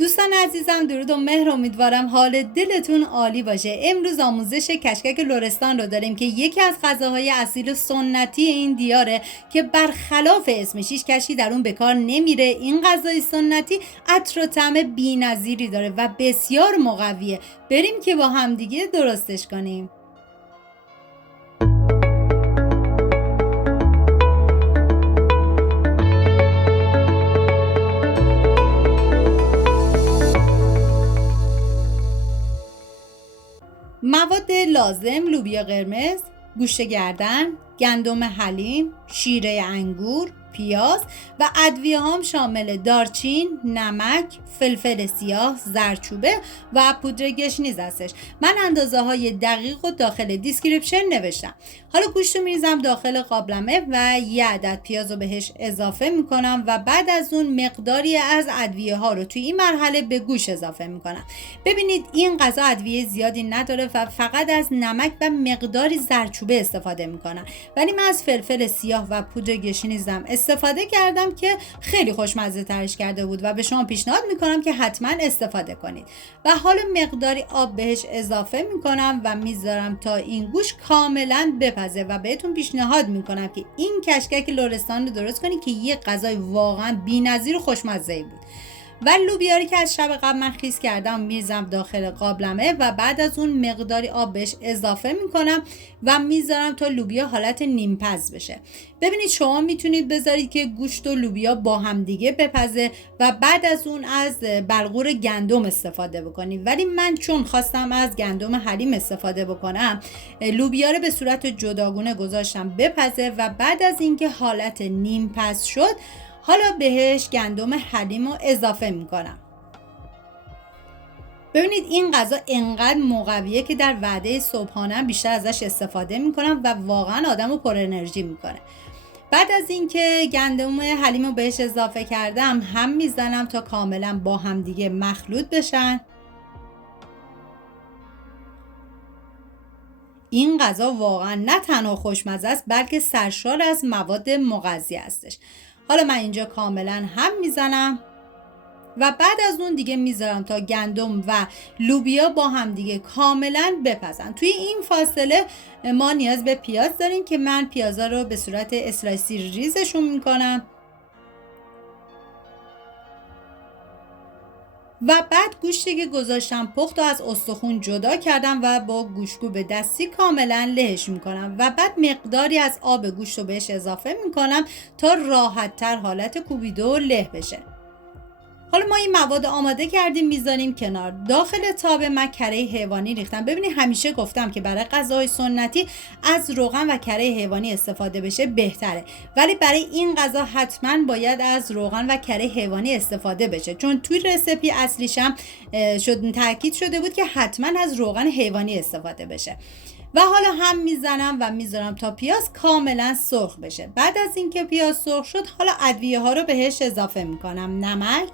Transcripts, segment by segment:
دوستان عزیزم درود و مهر، امیدوارم حال دلتون عالی باشه. امروز آموزش کشکک لرستان رو داریم که یکی از غذاهای اصیل و سنتی این دیاره که برخلاف اسمش هیچ کشکی در اون به کار نمیره. این غذای سنتی عطر و طعم بی‌نظیری داره و بسیار مقویه. بریم که با همدیگه درستش کنیم. مواد لازم: لوبیا قرمز، گوشت گردن، گندم حلیم، شیره انگور، پیاز و ادویه هم شامل دارچین، نمک، فلفل سیاه، زردچوبه و پودر گشنیز هستش. من اندازه های دقیق و داخل دیسکریپشن نوشتم. حالا گوشت رو میریزم داخل قابلمه و یه عدد پیاز رو بهش اضافه میکنم و بعد از اون مقداری از ادویه ها رو توی این مرحله به گوشت اضافه میکنم. ببینید این غذا ادویه زیادی نداره و فقط از نمک و مقداری زردچوبه استفاده میکنم، ولی من از فلفل سیاه و پودر گشنیزم استفاده کردم که خیلی خوشمزه ترش کرده بود و به شما پیشنهاد میکنم که حتما استفاده کنید. و حالا مقداری آب بهش اضافه میکنم و میذارم تا این گوشت کاملا بپزه و بهتون پیشنهاد میکنم که این کشکک لرستان رو درست کنید که یه غذای واقعا بی‌نظیر و خوشمزه بود. و لوبیا که از شب قبل من خیس کردم میریزم داخل قابلمه و بعد از اون مقداری آب بهش اضافه میکنم و میذارم تا لوبیا حالت نیم پز بشه. ببینید شما میتونید بذارید که گوشت و لوبیا با هم دیگه بپزه و بعد از اون از بلغور گندم استفاده بکنید، ولی من چون خواستم از گندم حلیم استفاده بکنم لوبیا رو به صورت جداگونه گذاشتم بپزه و بعد از اینکه حالت نیم پز شد حالا بهش گندم حلیم رو اضافه میکنم. ببینید این غذا انقدر مقویه که در وعده صبحانه بیشتر ازش استفاده میکنم و واقعا آدمو پر انرژی میکنه. بعد از اینکه گندم حلیم رو بهش اضافه کردم هم میزنم تا کاملا با هم دیگه مخلوط بشن. این غذا واقعا نه تنها خوشمزه است بلکه سرشار از مواد مغذی هستش. حالا من اینجا کاملا هم میزنم و بعد از اون دیگه میذارم تا گندم و لوبیا با هم دیگه کاملا بپزن. توی این فاصله ما نیاز به پیاز داریم که من پیازا رو به صورت اسلایسی ریزشون میکنم و بعد گوشتی که گذاشتم پخت و از استخون جدا کردم و با گوشتکوب دستی کاملا لهش میکنم و بعد مقداری از آب گوشت رو بهش اضافه میکنم تا راحت تر حالت کوبیده و له بشه. حالا ما این مواد آماده کردیم میذاریم کنار. داخل تاب من کره حیوانی ریختم. ببینید همیشه گفتم که برای غذاهای سنتی از روغن و کره حیوانی استفاده بشه بهتره، ولی برای این غذا حتما باید از روغن و کره حیوانی استفاده بشه، چون توی رسیپی اصلیشم تاکید شده بود که حتما از روغن حیوانی استفاده بشه. و حالا هم میزنم و میذارم تا پیاز کاملا سرخ بشه. بعد از اینکه پیاز سرخ شد حالا ادویه ها رو بهش اضافه میکنم: نمک،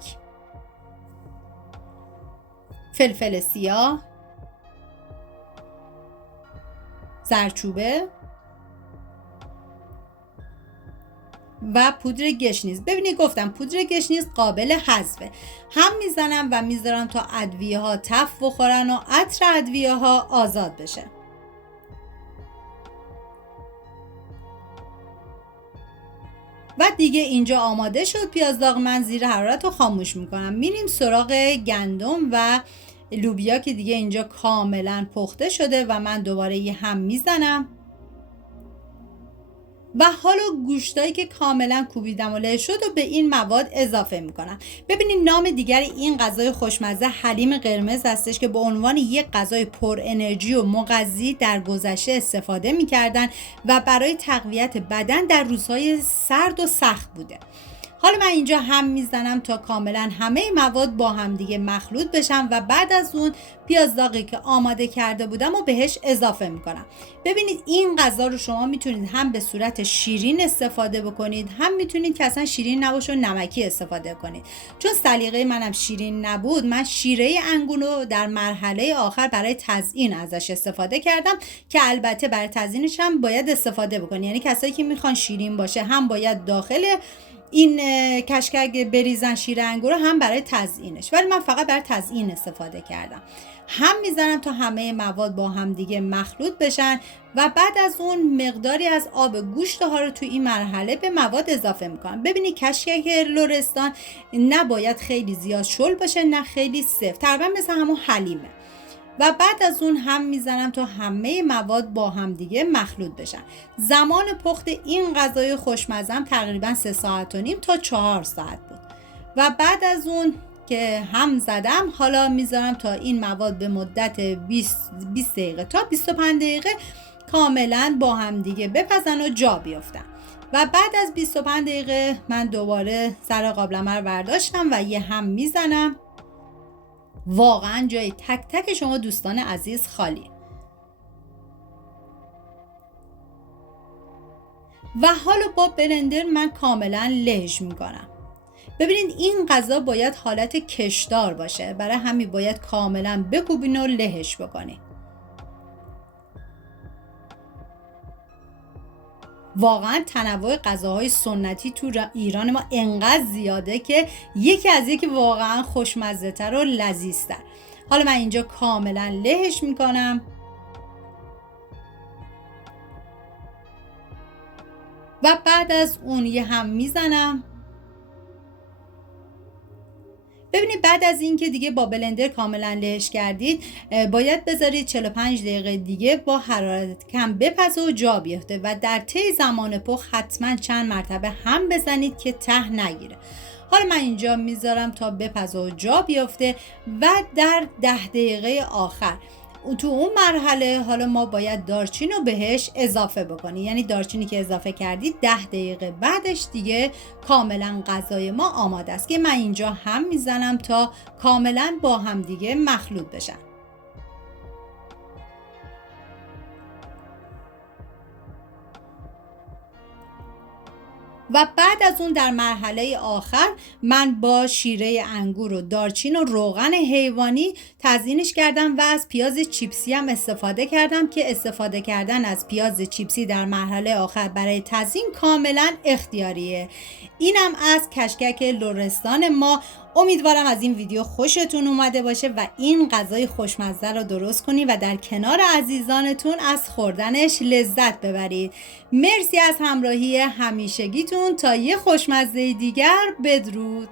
فلفل سیاه، زردچوبه و پودر گشنیز. ببینید گفتم پودر گشنیز قابل حذفه. هم میزنم و میذارم تا ادویه ها تف بخورن و عطر ادویه ها آزاد بشه. و دیگه اینجا آماده شد. پیاز داغ من زیر حرارت رو خاموش میکنم. میریم سراغ گندم و لوبیا که دیگه اینجا کاملا پخته شده و من دوباره یه هم میزنم و حالا گوشتایی که کاملا کوبیدم و له شد و به این مواد اضافه میکنم. ببینید نام دیگر این غذای خوشمزه حلیم قرمز هستش که به عنوان یک غذای پر انرژی و مغذی در گذشته استفاده میکردن و برای تقویت بدن در روزهای سرد و سخت بوده. حالا من اینجا هم میزنم تا کاملا همه مواد با هم دیگه مخلوط بشن و بعد از اون پیاز داغی که آماده کرده بودم و بهش اضافه میکنم. ببینید این غذا رو شما میتونید هم به صورت شیرین استفاده بکنید، هم میتونید که اصلا شیرین نباشه و نمکی استفاده کنید. چون سلیقه منم شیرین نبود، من شیره انگور رو در مرحله آخر برای تزیین ازش استفاده کردم که البته برای تزیینش هم باید استفاده بکنید. یعنی کسایی که میخوان شیرین باشه هم باید داخل این کشکک بریزن شیر انگور هم برای تزیینش، ولی من فقط برای تزیین استفاده کردم. هم میزنم تا همه مواد با هم دیگه مخلوط بشن و بعد از اون مقداری از آب گوشت ها رو تو این مرحله به مواد اضافه میکنم. ببینید کشکک لرستان نباید خیلی زیاد شل باشه نه خیلی سفت، تقریبا مثل همون حلیمه. و بعد از اون هم میزنم تا همه مواد با هم دیگه مخلوط بشن. زمان پخت این غذای خوشمزه تقریبا 3.5 ساعت تا 4 ساعت بود. و بعد از اون که هم زدم، حالا میذارم تا این مواد به مدت 20 دقیقه تا 25 دقیقه کاملا با هم دیگه بپزن و جا بیفتن. و بعد از 25 دقیقه من دوباره سر قابلمه رو برداشتم و یه هم میزنم. واقعا جای تک تک شما دوستان عزیز خالی. و حالا با بلندر من کاملا لهش میکنم. ببینید این غذا باید حالت کشدار باشه، برای همین باید کاملا بکوبین و لهش بکنید. واقعا تنوع غذاهای سنتی تو ایران ما انقدر زیاده که یکی از یکی واقعا خوشمزه تر و لذیذ تر. حالا من اینجا کاملا لهش میکنم و بعد از اون یه هم میزنم. ببینید بعد از اینکه دیگه با بلندر کاملا لهش کردید، باید بذارید 45 دقیقه دیگه با حرارت کم بپزه و جا بیفته و در طی زمان پخت حتما چند مرتبه هم بزنید که ته نگیره. حالا من اینجا میذارم تا بپزه و جا بیفته و در 10 دقیقه آخر تو اون مرحله حالا ما باید دارچین رو بهش اضافه بکنیم. یعنی دارچینی که اضافه کردید 10 دقیقه بعدش دیگه کاملا غذای ما آماده است که من اینجا هم میزنم تا کاملا با هم دیگه مخلوط بشن. و بعد از اون در مرحله آخر من با شیره انگور و دارچین و روغن حیوانی تزیینش کردم و از پیاز چیپسی هم استفاده کردم که استفاده کردن از پیاز چیپسی در مرحله آخر برای تزیین کاملا اختیاریه. اینم از کشکک لرستان ما. امیدوارم از این ویدیو خوشتون اومده باشه و این غذای خوشمزه رو درست کنید و در کنار عزیزانتون از خوردنش لذت ببرید. مرسی از همراهی همیشگیتون. تا یه خوشمزه دیگر، بدرود.